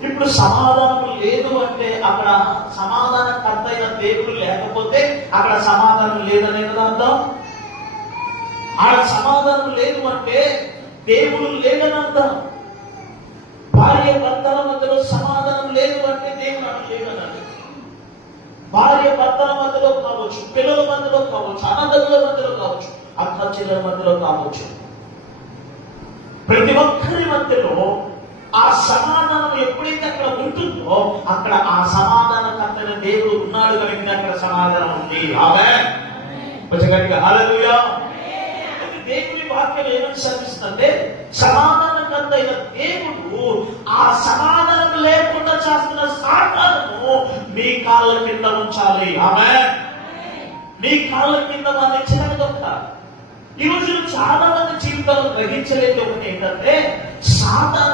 ఇప్పుడు సమాధానం లేదు అంటే అక్కడ సమాధానం కర్త అయిన దేవుడు లేకపోతే అక్కడ సమాధానం లేదనే కదా అర్థం? ఆడ సమాధానం లేదు అంటే దేవుడు లేదని అర్థం. భార్య భర్తల మధ్యలో సమాధానం లేదు అంటే దేవుడు అక్కడ లేదన్నాడు భార్య భర్తల మధ్యలో కావచ్చు పిల్లల మధ్యలో కావచ్చు అన్నదమ్ముల మధ్యలో కావచ్చు అక్క చెల్లెల మధ్యలో కావచ్చు. ప్రతి ఒక్కరి మధ్యలో ఆ సమాధానం ఉంటుందో అక్కడ ఆ సమాధానం కర్తైన దేవుడు ఉన్నాడు కనుక అక్కడ సమాధానం ఉంది. ఆమె కొంచెం గట్టిగా హల్లెలూయా. అయితే దేవుని వాక్యం ఏమని శ్రమిస్తుందంటే సమాధానకర్త అయిన దేవుడు ఆ సమాధానం లేకుండా చేస్తున్న సాధారణము మీ కాళ్ళ కింద ఉంచాలి. ఆమె మీ కాళ్ళ కింద వారిని ఈ రోజు చాలా మంది జీవితంలో గ్రహించలేదు ఒకటి ఏంటంటే సాధారణము